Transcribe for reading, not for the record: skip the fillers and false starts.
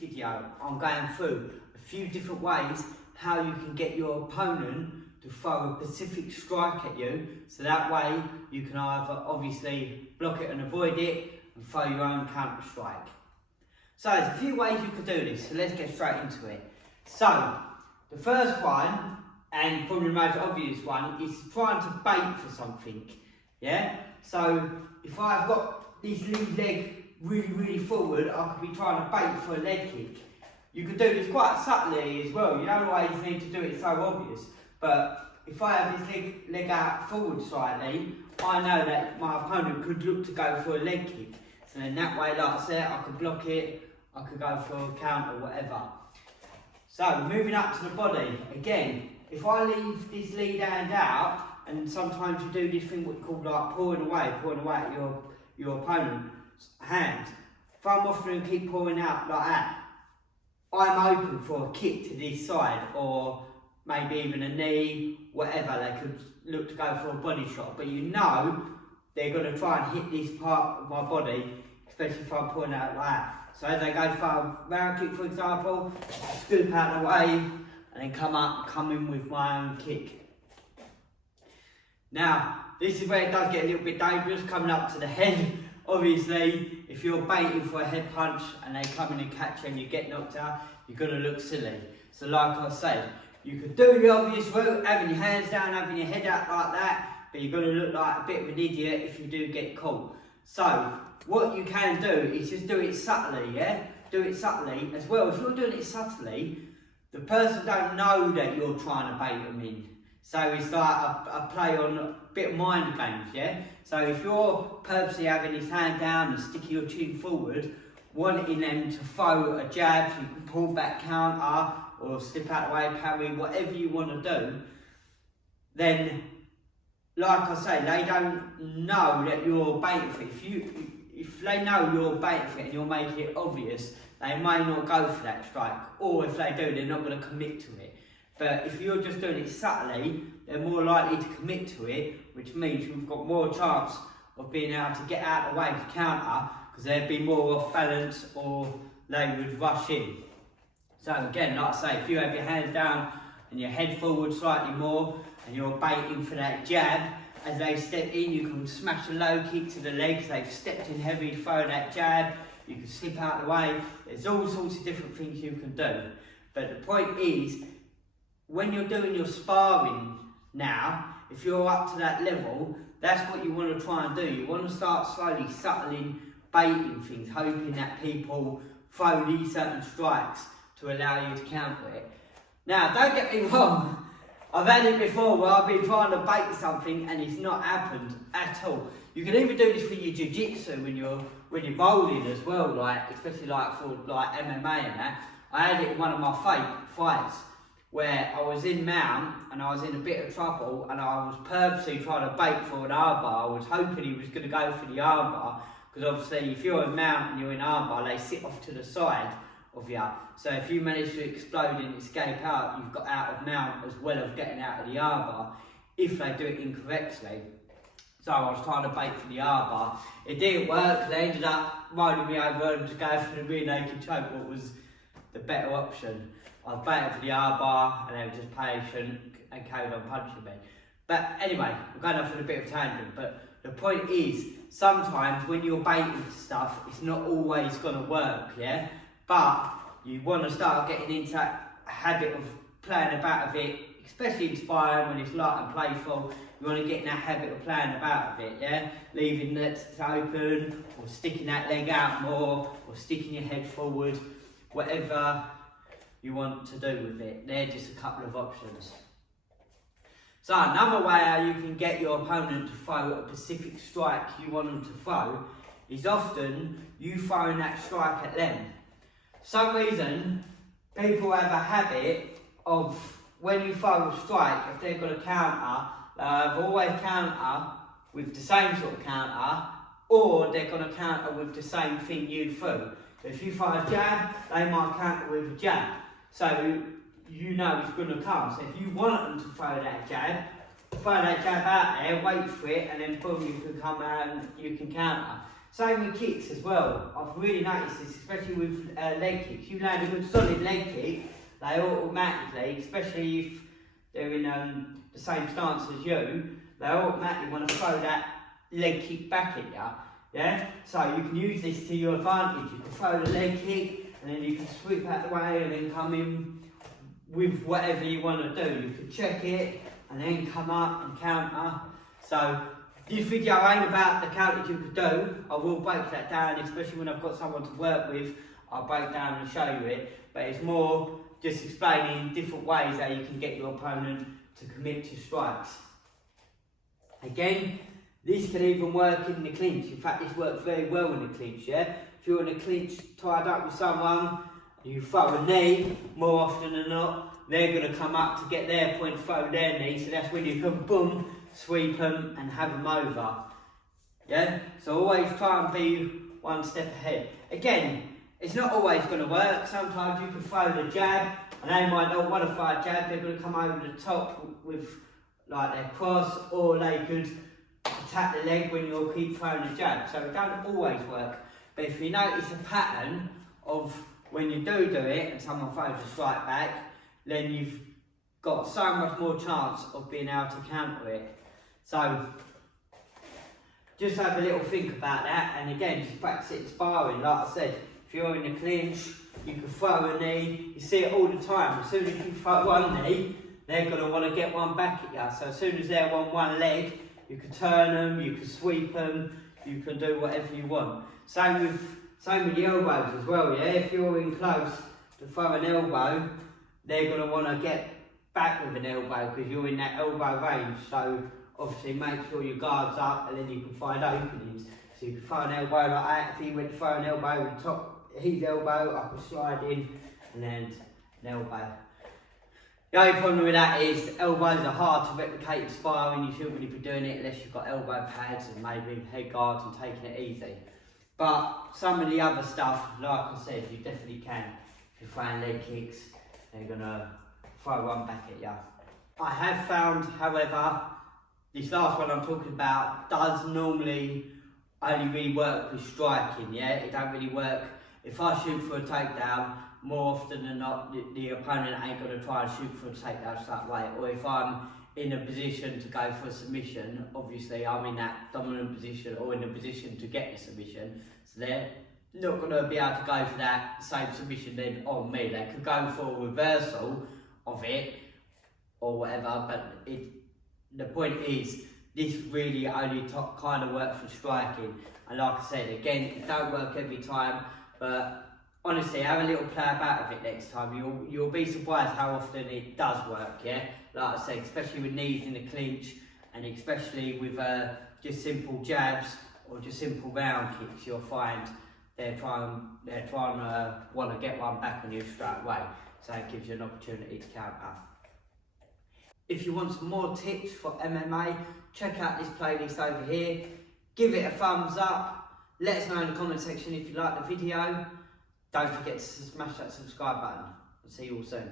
video, I'm going through a few different ways how you can get your opponent to throw a specific strike at you, so that way you can either obviously block it and avoid it and throw your own counter strike. So there's a few ways you could do this, so let's get straight into it. So the first one, and probably the most obvious one, is trying to bait for something. Yeah? So if I've got this lead leg really forward, I could be trying to bait for a leg kick. You could do this quite subtly as well. You don't always need to do it so obvious. But if I have this leg out forward slightly, I know that my opponent could look to go for a leg kick. So then that way, like I said, I could block it, I could go for a counter, whatever. So moving up to the body, again, if I leave this lead hand out, and sometimes you do this thing what you call like pawing away at your opponent's hand. If I'm often keep pawing out like that, I'm open for a kick to this side, or maybe even a knee, whatever. They could look to go for a body shot, but you know they're going to try and hit this part of my body, especially if I'm pulling out like that. So as they go for a round kick, for example, scoop out of the way, and then come in with my own kick. Now, this is where it does get a little bit dangerous, coming up to the head. Obviously, if you're baiting for a head punch and they come in and catch you and you get knocked out, you're going to look silly. So like I said, you could do the obvious route, having your hands down, having your head out like that, but you're going to look like a bit of an idiot if you do get caught. So, what you can do is just do it subtly, yeah? Do it subtly as well. If you're doing it subtly, the person don't know that you're trying to bait them in. So it's like a play on a bit of mind games, yeah? So if you're purposely having his hand down and sticking your chin forward, wanting them to throw a jab, so you can pull back counter, or slip out the way, parry, whatever you want to do, then, like I say, they don't know that you're baiting for it. If they know you're baiting for it and you're making it obvious, they may not go for that strike, or if they do, they're not going to commit to it. But if you're just doing it subtly, they're more likely to commit to it, which means you've got more chance of being able to get out of the way to counter, because they'd be more off balance or they would rush in. So again, like I say, if you have your hands down and your head forward slightly more, and you're baiting for that jab, as they step in, you can smash a low kick to the legs. They've stepped in heavy, throw that jab, you can slip out of the way. There's all sorts of different things you can do. But the point is, when you're doing your sparring now, if you're up to that level, that's what you want to try and do. You want to start slowly subtly baiting things, hoping that people throw these certain strikes to allow you to counter it. Now, don't get me wrong, I've had it before where I've been trying to bait something and it's not happened at all. You can even do this for your jiu-jitsu when you're bowling as well, like especially like for like MMA and that. I had it in one of my fights where I was in mount and I was in a bit of trouble and I was purposely trying to bait for an armbar. I was hoping he was going to go for the armbar, because obviously if you're in mount and you're in armbar, they sit off to the side of you. So if you manage to explode and escape out, you've got out of mount as well as getting out of the armbar, if they do it incorrectly. So I was trying to bait for the armbar. It didn't work. They ended up rolling me over and to go for the rear naked choke, what was the better option. I was baiting for the armbar and they were just patient and carried on punching me. But anyway, I'm going off on a bit of tangent, but the point is, sometimes when you're baiting for stuff, it's not always going to work, yeah? But you want to start getting into that habit of playing about with it, especially in sparring when it's light and playful. You want to get in that habit of playing about with it, yeah? Leaving it open, or sticking that leg out more, or sticking your head forward, whatever you want to do with it. They're just a couple of options. So another way how you can get your opponent to throw a specific strike you want them to throw is often you throwing that strike at them. For some reason, people have a habit of when you throw a strike, if they've got a counter, they'll always counter with the same sort of counter, or they're going to counter with the same thing you threw. So if you throw a jab, they might counter with a jab. So you know it's going to come. So if you want them to throw that jab out there, wait for it, and then boom, you can come out and you can counter. Same with kicks as well. I've really noticed this, especially with leg kicks. You land a good solid leg kick, they automatically, especially if they're in the same stance as you, they automatically want to throw that leg kick back at you. Yeah? So you can use this to your advantage. You can throw the leg kick and then you can sweep out the way and then come in with whatever you want to do. You can check it and then come up and counter. So this video ain't about the counters you could do. I will break that down, especially when I've got someone to work with. I'll break down and show you it. But it's more just explaining different ways that you can get your opponent to commit to strikes. Again, this can even work in the clinch. In fact, this works very well in the clinch, yeah? If you're in a clinch tied up with someone, you throw a knee, more often than not, they're going to come up to get their point, throw their knee, so that's when you can boom, sweep them and have them over. Yeah? So always try and be one step ahead. Again, it's not always going to work. Sometimes you can throw the jab and they might not want to throw a jab, they're going to come over the top with like their cross, or they could attack the leg when you'll keep throwing the jab. So it don't always work. But if you notice a pattern of when you do it and someone throws a strike back, then you've got so much more chance of being able to counter it. So just have a little think about that, and again, just practice it in sparring. Like I said, if you're in a clinch, you can throw a knee. You see it all the time. As soon as you throw one knee, they're going to want to get one back at you. So as soon as they're on one leg, you can turn them, you can sweep them, you can do whatever you want. Same with the elbows as well, yeah? If you're in close to throw an elbow, they're going to want to get back with an elbow because you're in that elbow range. So obviously make sure your guard's up and then you can find openings. So you can throw an elbow like that. If he went to throw an elbow on top, his elbow, I can slide in and then an elbow. The only problem with that is elbows are hard to replicate in sparring. You shouldn't really be doing it unless you've got elbow pads and maybe head guards and taking it easy. But some of the other stuff, like I said, you definitely can. If you're throwing leg kicks, they're going to throw one back at you. I have found, however, this last one I'm talking about does normally only really work with striking, yeah? It don't really work. If I shoot for a takedown, more often than not, the opponent ain't going to try and shoot for a takedown straight away. Or if I'm in a position to go for a submission, obviously I'm in that dominant position or in a position to get the submission. So they're not going to be able to go for that same submission then on me. They could go for a reversal of it or whatever, but the point is, this really only kind of works for striking. And like I said, again, it don't work every time, but honestly, have a little play about with it next time. You'll be surprised how often it does work, yeah? Like I said, especially with knees in the clinch, and especially with just simple jabs or just simple round kicks, you'll find they're trying to want to get one back on you straight away. So it gives you an opportunity to counter. If you want some more tips for MMA, check out this playlist over here. Give it a thumbs up. Let us know in the comment section if you like the video. Don't forget to smash that subscribe button. I'll see you all soon.